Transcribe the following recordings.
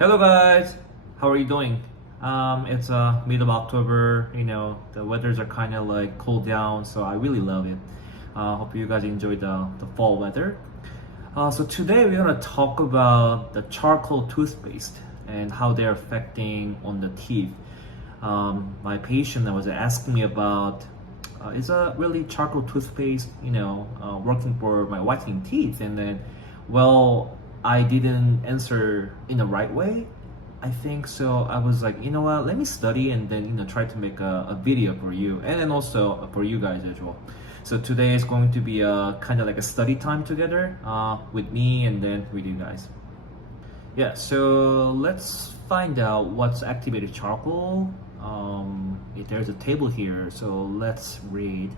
Hello guys, how are you doing? It's mid of October. The weathers are kind of like cooled down, so I really love it. Hope you guys enjoy the fall weather. So today we're gonna talk about the charcoal toothpaste and how they're affecting on the teeth. My patient was asking me about is a really charcoal toothpaste, working for my whitening teeth, and then, well, I didn't answer in the right way. I think so. I was like, you know what? Let me study and then try to make a video for you and then also for you guys as well. So today is going to be a kind of like a study time together with me and then with you guys. Yeah. So let's find out what's activated charcoal. There's a table here, so let's read.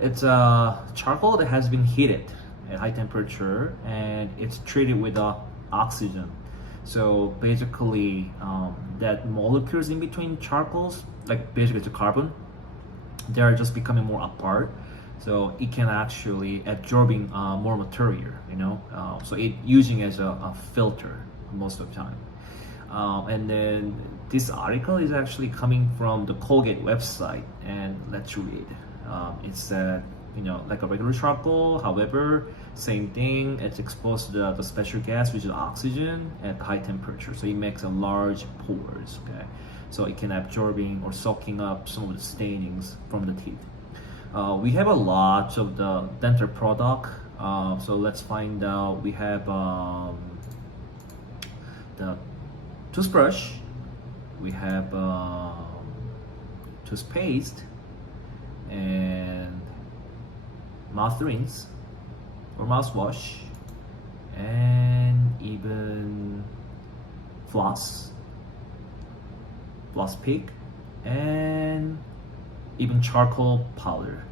It's a charcoal that has been heated at high temperature and it's treated with oxygen. So basically, that molecules in between charcoals, like basically the carbon, they are just becoming more apart. So it can actually absorbing more material, so it using as a filter most of the time. And then this article is actually coming from the Colgate website, and let's read. It said, like a regular charcoal, however, same thing, it's exposed to the special gas, which is oxygen, at high temperature. So it makes a large pores, okay? So it can absorbing or soaking up some of the stainings from the teeth. We have a lot of the dental product. So let's find out. We have the toothbrush, we have toothpaste, and mouth rinse or mouthwash, and even floss pick, and even charcoal powder.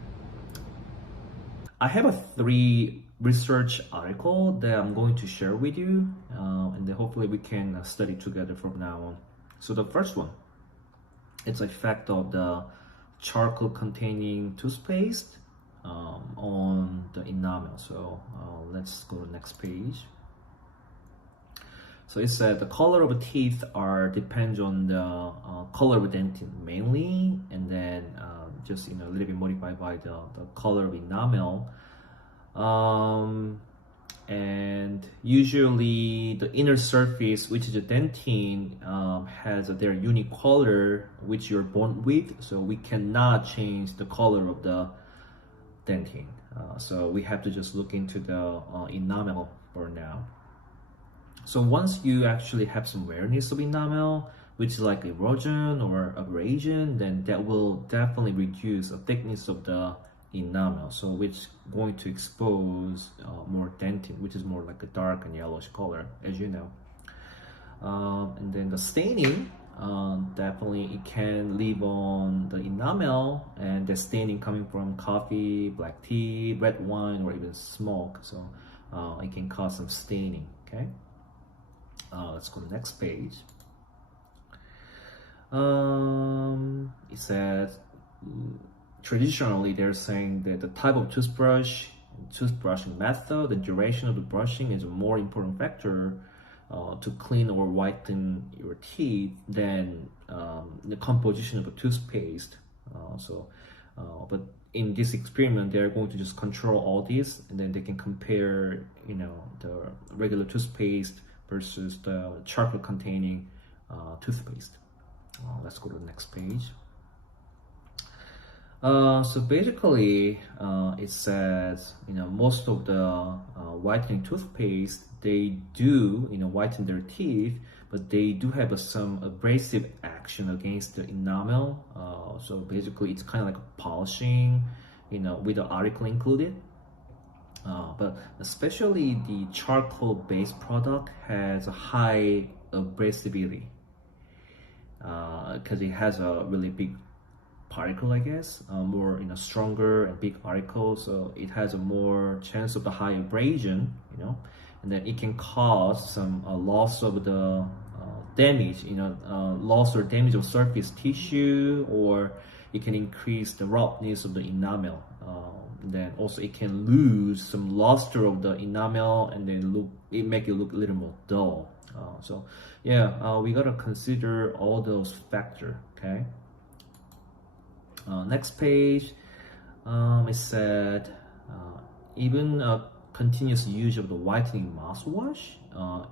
I have a 3 research article that I'm going to share with you, and then hopefully we can study together from now on. So the first one, it's effect of the charcoal containing toothpaste on the enamel. So let's go to the next page. So it said the color of the teeth depends on the color of the dentin mainly, and then just a little bit modified by the color of enamel. And usually the inner surface, which is a dentin, has their unique color which you're born with, so we cannot change the color of the dentin. So we have to just look into the enamel for now. So once you actually have some awareness of enamel, which is like erosion or abrasion, then that will definitely reduce the thickness of the enamel, so which is going to expose more dentin, which is more like a dark and yellowish color, as you know. And then the staining, definitely it can leave on the enamel, and the staining coming from coffee, black tea, red wine, or even smoke, so it can cause some staining. Okay, let's go to the next page. It says traditionally they're saying that the type of toothbrushing method, the duration of the brushing is a more important factor to clean or whiten your teeth than the composition of a toothpaste. But in this experiment, they're going to just control all this, and then they can compare, the regular toothpaste versus the charcoal containing toothpaste. Let's go to the next page. So basically, it says, most of the whitening toothpaste, they do, whiten their teeth, but they do have some abrasive action against the enamel. So basically, it's kind of like a polishing, with the article included. But especially the charcoal-based product has a high abrasivity because it has a really big particle, I guess, more stronger and big particle, so it has a more chance of the high abrasion, and then it can cause some loss of the damage, loss or damage of surface tissue, or it can increase the roughness of the enamel. And then also it can lose some luster of the enamel, and then make it look a little more dull. So yeah, we gotta consider all those factors. Okay. Next page, it said even continuous use of the whitening mouthwash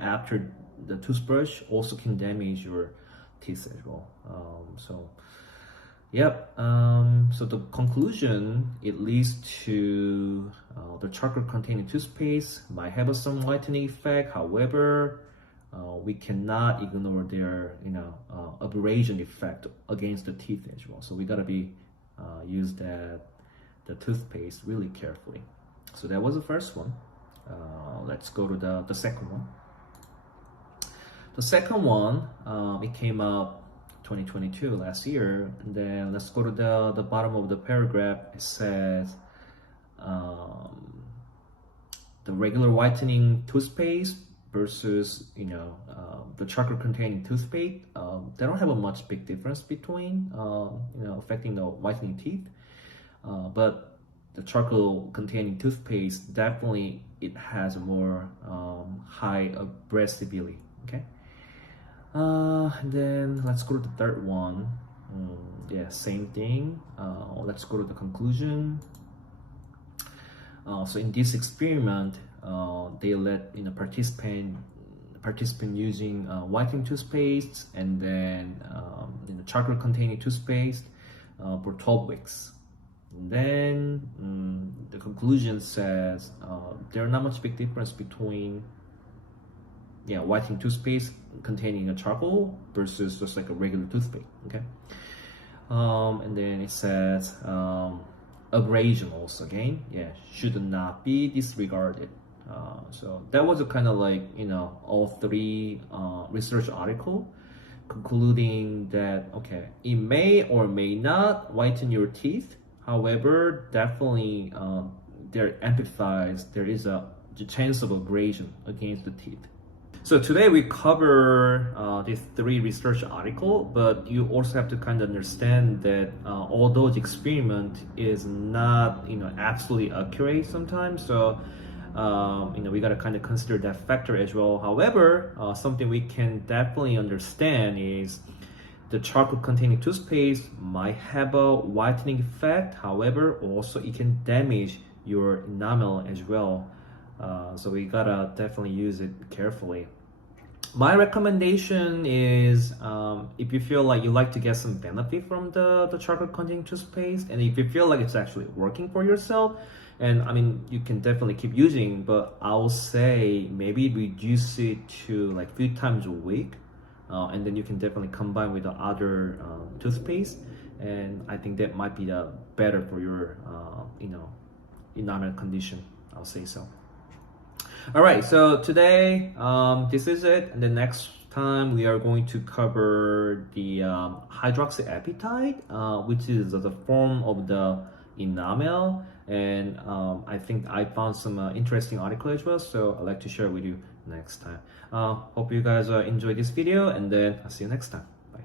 after the toothbrush also can damage your teeth as well. So yep, so the conclusion, it leads to the charcoal containing toothpaste might have some whitening effect. However, we cannot ignore their abrasion effect against the teeth as well. So we gotta be use the toothpaste really carefully. So that was the first one. Let's go to the second one. The second one, it came out 2022, last year. And then let's go to the bottom of the paragraph. It says the regular whitening toothpaste versus the charcoal containing toothpaste, they don't have a much big difference between affecting the whitening teeth, but the charcoal containing toothpaste definitely it has a more high abrasivity. Okay. And then let's go to the third one. Yeah, same thing. Let's go to the conclusion. So in this experiment, they let participant using whitening toothpaste and then charcoal containing toothpaste for 12 weeks. And then the conclusion says there's not much big difference between whitening toothpaste containing a charcoal versus just like a regular toothpaste. Okay. And then it says abrasion also again, should not be disregarded. So that was a kind of like all three research article concluding that okay, it may or may not whiten your teeth. However, definitely there is a chance of abrasion against the teeth. So today we cover these three research articles, but you also have to kind of understand that although the experiment is not absolutely accurate sometimes, so we got to kind of consider that factor as well. However, something we can definitely understand is the charcoal containing toothpaste might have a whitening effect. However, also it can damage your enamel as well. So we gotta definitely use it carefully. My recommendation is if you feel like you like to get some benefit from the charcoal containing toothpaste, and if you feel like it's actually working for yourself, and I mean you can definitely keep using, but I will say maybe reduce it to like 3 times a week, and then you can definitely combine with the other toothpaste, and I think that might be the better for your enamel condition. I'll say so. All right, so today this is it, and the next time we are going to cover the hydroxyapatite, which is the form of the enamel, and I think I found some interesting article as well, so I'd like to share with you next time. Hope you guys enjoyed this video, and then I'll see you next time. Bye.